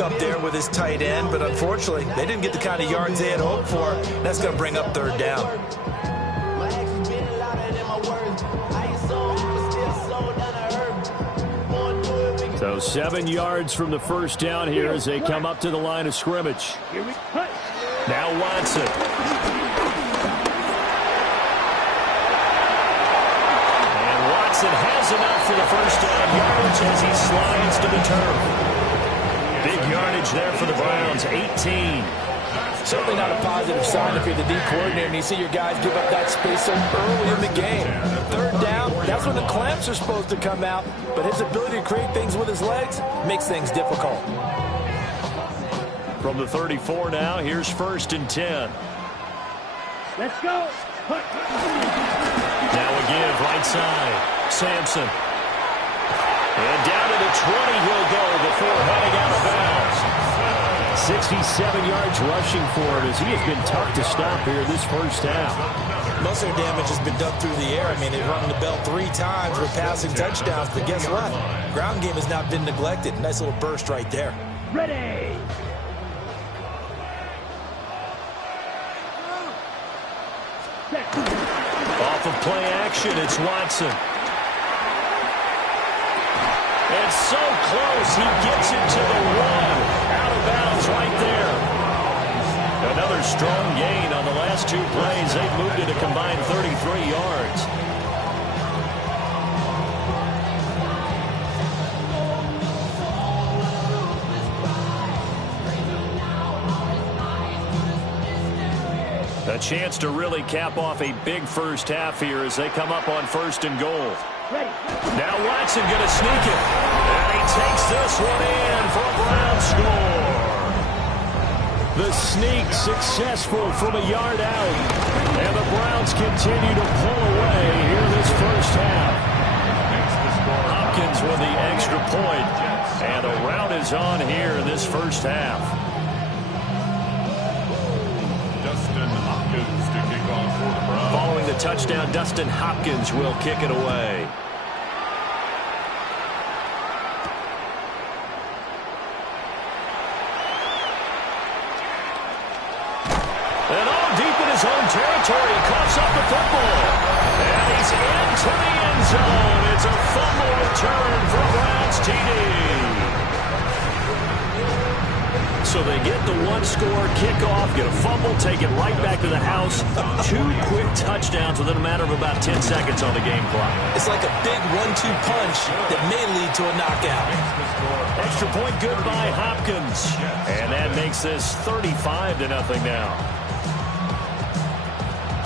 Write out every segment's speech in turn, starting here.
look up there with his tight end, but unfortunately, they didn't get the kind of yards they had hoped for. That's going to bring up third down. So 7 yards from the first down here as they come up to the line of scrimmage. Now Watson. And Watson has enough for the first down yardage as he slides to the turf. Big yardage there for the Browns, 18. Certainly not a positive sign if you're the D coordinator and you see your guys give up that space so early in the game. Third down, that's when the clamps are supposed to come out, but his ability to create things with his legs makes things difficult. From the 34 now, here's 1st and 10. Let's go. Now a give, right side. Sampson. And down to the 20 he'll go before heading out of bounds. 67 yards rushing for him as he has been tough to stop here this first half. Most of their damage has been done through the air. I mean, they've rung the bell 3 times with passing touchdowns, but guess what? Ground game has not been neglected. Nice little burst right there. Ready. Off of play action, it's Watson. And so close, he gets it to the 1. Out of bounds right there. Another strong gain on the last 2 plays. They've moved it a combined 33 yards. A chance to really cap off a big first half here as they come up on 1st and goal. Now Watson going to sneak it. And he takes this one in for a Brown score. The sneak successful from a yard out. And the Browns continue to pull away here this first half. Hopkins with the extra point. And a rout is on here in this first half. Following the touchdown, Dustin Hopkins will kick it away. And all deep in his own territory, he coughs up the football. And he's into the end zone. It's a fumble return for Browns TD. So they get the 1-score kickoff, get a fumble, take it right back to the house. 2 quick touchdowns within a matter of about 10 seconds on the game clock. It's like a big 1-2 punch that may lead to a knockout. Extra point good by Hopkins. And that makes this 35-0 now.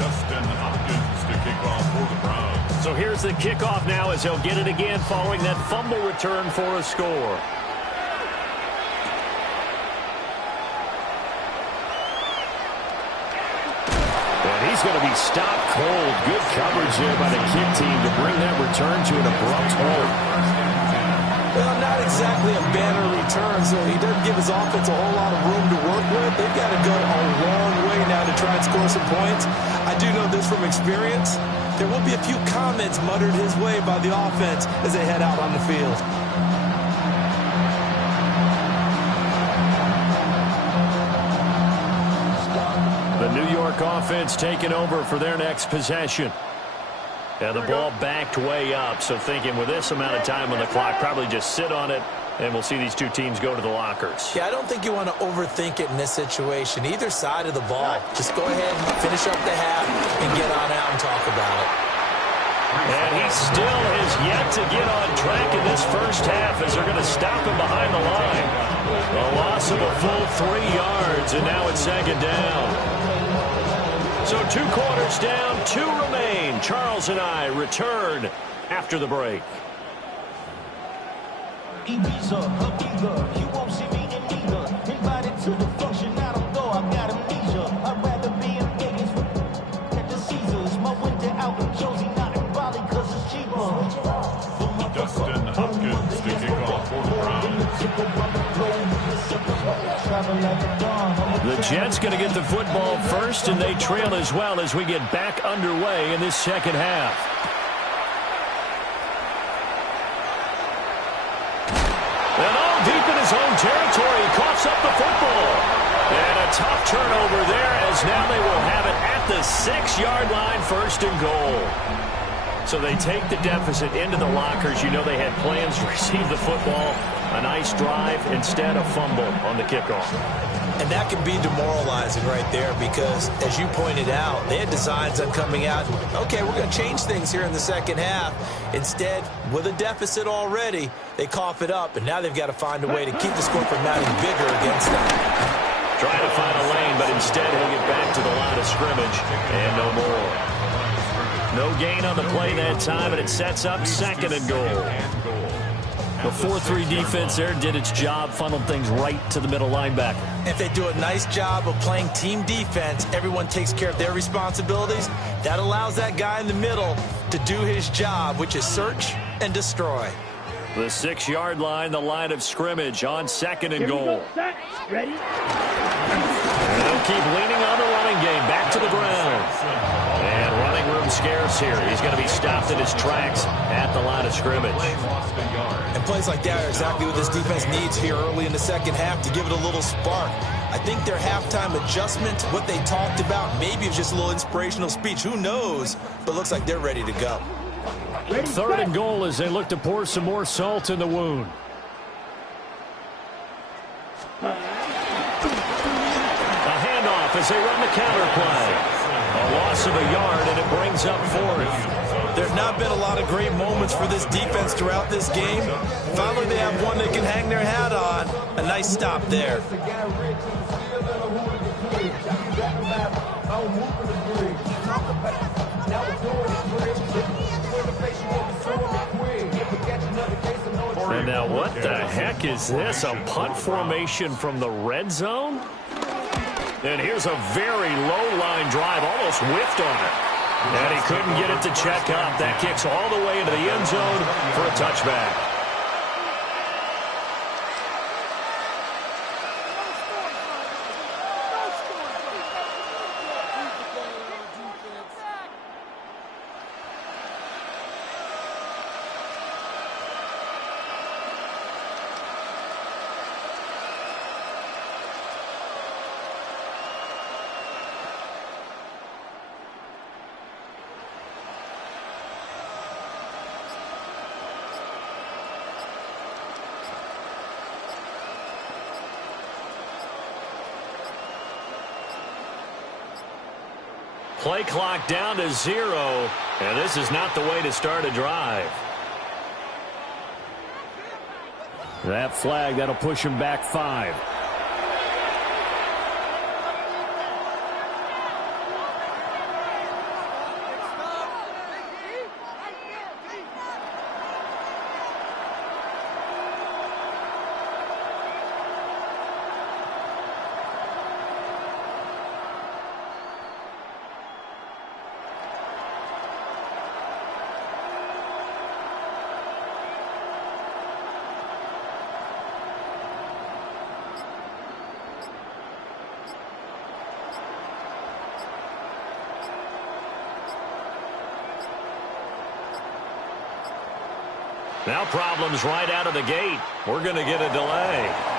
Dustin Hopkins to kick off for the Browns. So here's the kickoff now as he'll get it again following that fumble return for a score. He's going to be stopped cold. Good coverage there by the kick team to bring that return to an abrupt halt. Well, not exactly a banner return, so he doesn't give his offense a whole lot of room to work with. They've got to go a long way now to try and score some points. I do know this from experience. There will be a few comments muttered his way by the offense as they head out on the field. The New York offense taking over for their next possession. And the ball backed way up, so thinking with this amount of time on the clock, probably just sit on it, and we'll see these 2 teams go to the lockers. Yeah, I don't think you want to overthink it in this situation. Either side of the ball. Just go ahead, finish up the half, and get on out and talk about it. And he still has yet to get on track in this first half as they're going to stop him behind the line. A loss of a full 3 yards, and now it's 2nd down. So 2 quarters down, 2 remain. Charles and I return after the break. Ibiza, Ibiza, you won't see me in neither. Invited to the function, I don't go, I got amnesia. I'd rather be in Vegas at the Caesars. My winter out in Josie, not in Bali, cause it's cheaper. Dustin Hopkins to kick off for the Browns. The Jets going to get the football first, and they trail as well as we get back underway in this second half. And all deep in his own territory, caught 6-yard line, first and goal. So they take the deficit into the lockers. You know they had plans to receive the football. A nice drive, instead a fumble on the kickoff. And that can be demoralizing right there because, as you pointed out, they had designs on coming out. Okay, we're going to change things here in the second half. Instead, with a deficit already, they cough it up, and now they've got to find a way to keep the score from mounting bigger against them. Trying to find a lane, but instead he'll get back to the line of scrimmage, and no more. No gain on the play that time, and it sets up second and goal. The 4-3 defense there did its job, funneled things right to the middle linebacker. If they do a nice job of playing team defense, everyone takes care of their responsibilities. That allows that guy in the middle to do his job, which is search and destroy. The 6-yard line, the line of scrimmage on second and goal. Ready? And they'll keep leaning on the running game. Back to the ground. And running room scarce here. He's going to be stopped in his tracks at the line of scrimmage. And plays like that are exactly what this defense needs here early in the second half to give it a little spark. I think their halftime adjustment, what they talked about, maybe it's just a little inspirational speech. Who knows? But looks like they're ready to go. Third and goal as they look to pour some more salt in the wound. A handoff as they run the counter play. A loss of a yard, and it brings up fourth. There's not been a lot of great moments for this defense throughout this game. Finally, they have one they can hang their hat on. A nice stop there. And now what the heck is this? A punt formation from the red zone? And here's a very low line drive, almost whiffed on it. And he couldn't get it to check up. That kicks all the way into the end zone for a touchback. Play clock down to 0, and this is not the way to start a drive. That flag, that'll push him back 5. Now problems right out of the gate. We're going to get a delay.